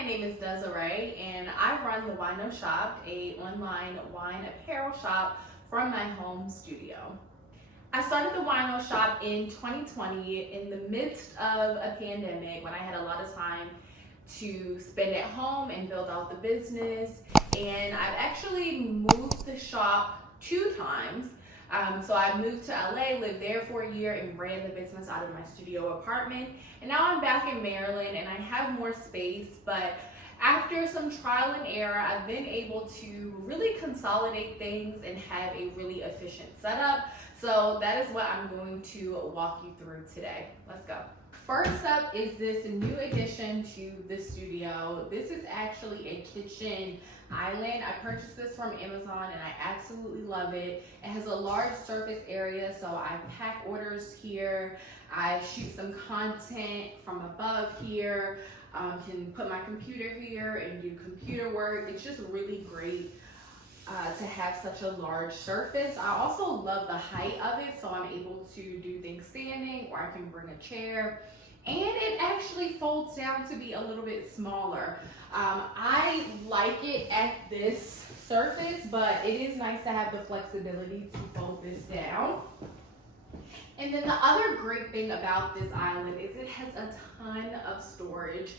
my name is Desiree, and I run the Wino Shop, a online wine apparel shop from my home studio. I started the Wino Shop in 2020 in the midst of a pandemic when I had a lot of time to spend at home and build out the business. And I've actually moved the shop 2 times. So I moved to LA, lived there for a year, and ran the business out of my studio apartment. And now I'm back in Maryland and I have more space, but after some trial and error, I've been able to really consolidate things and have a really efficient setup. So that is what I'm going to walk you through today. Let's go. First up is this new addition to the studio. This is actually a kitchen island. I purchased this from Amazon and I absolutely love it. It has a large surface area, so I pack orders here. I shoot some content from above here. Can put my computer here and do computer work. It's just really great to have such a large surface. I also love the height of it, so I'm able to do things standing, or I can bring a chair. And it actually folds down to be a little bit smaller. I like it at this surface, but it is nice to have the flexibility to fold this down. And then the other great thing about this island is it has a ton of storage.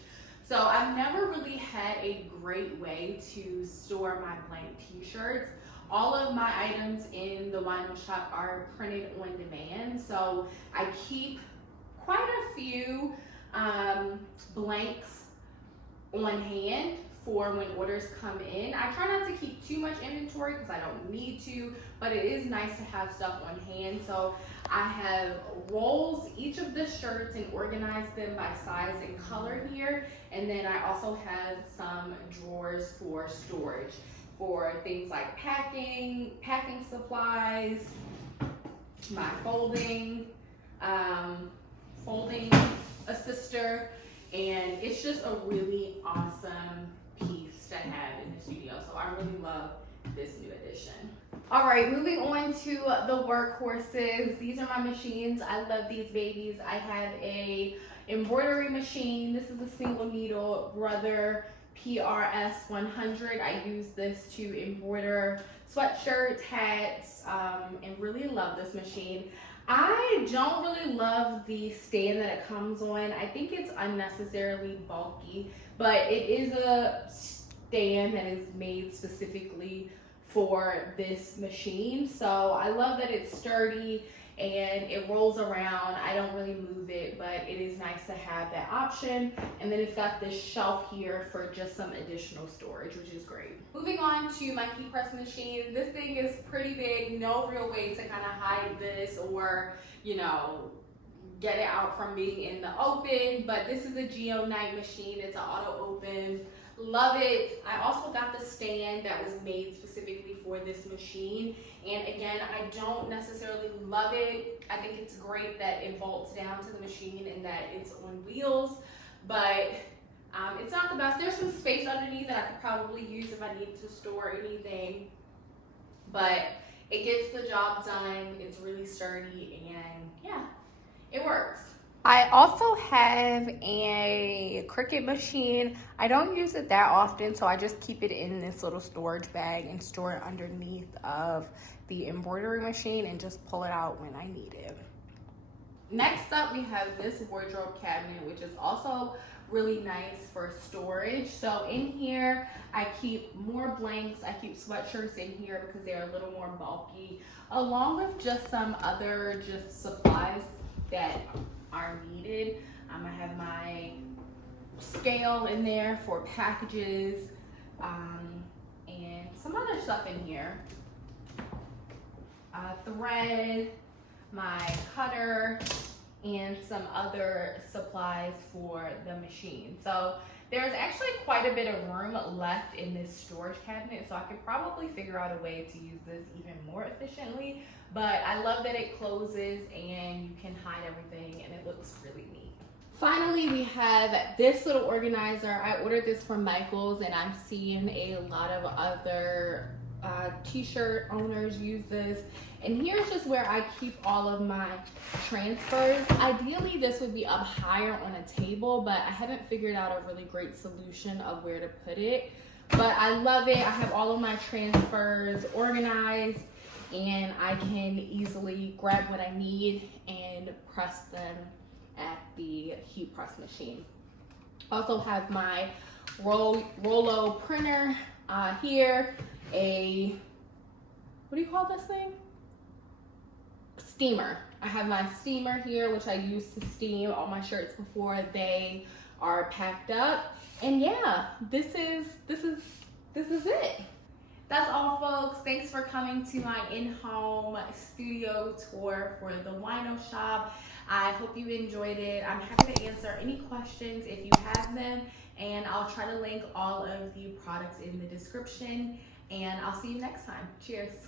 So I've never really had a great way to store my blank t-shirts. All of my items in the Wino Shop are printed on demand. So I keep quite a few blanks on hand for when orders come in. I try not to keep too much inventory because I don't need to, but it is nice to have stuff on hand. So I have rolls each of the shirts and organize them by size and color here. And then I also have some drawers for storage for things like packing supplies, my folding assister, and it's just a really awesome piece to have in the studio. So I really love this new addition. All right, moving on to the workhorses. These are my machines. I love these babies. I have a embroidery machine. This is a single needle Brother PRS 100. I use this to embroider sweatshirts, hats, and really love this machine. I don't really love the stand that it comes on. I think it's unnecessarily bulky, but it is a stand that is made specifically for this machine. So I love that it's sturdy and it rolls around. I don't really move it, but it is nice to have that option. And then it's got this shelf here for just some additional storage, which is great. Moving on to my key press machine. This thing is pretty big, no real way to kind of hide this or, you know, get it out from being in the open, but this is a Geo Night machine. It's an auto open. Love it. I also got the stand that was made specifically for this machine. And again, I don't necessarily love it. I think it's great that it bolts down to the machine and that it's on wheels, but it's not the best. There's some space underneath that I could probably use if I need to store anything, but it gets the job done. It's really sturdy and yeah, it works. I also have a Cricut machine. I don't use it that often, so I just keep it in this little storage bag and store it underneath of the embroidery machine and just pull it out when I need it. Next up, we have this wardrobe cabinet, which is also really nice for storage. So in here, I keep more blanks. I keep sweatshirts in here because they're a little more bulky, along with just some other supplies that are needed. I have my scale in there for packages, and some other stuff in here. Thread, my cutter, and some other supplies for the machine. So there's actually quite a bit of room left in this storage cabinet, so I could probably figure out a way to use this even more efficiently. But I love that it closes and you can hide everything and it looks really neat. Finally, we have this little organizer. I ordered this from Michael's and I've seen a lot of other t-shirt owners use this. And here's just where I keep all of my transfers. Ideally, this would be up higher on a table, but I haven't figured out a really great solution of where to put it. But I love it. I have all of my transfers organized, and I can easily grab what I need and press them at the heat press machine. Also have my Rollo printer here, a, what do you call this thing? Steamer. I have my steamer here, which I use to steam all my shirts before they are packed up. And yeah, this is it. That's all, folks. Thanks for coming to my in-home studio tour for the Wino shop. I hope you enjoyed it. I'm happy to answer any questions if you have them, and I'll try to link all of the products in the description, and I'll see you next time. Cheers.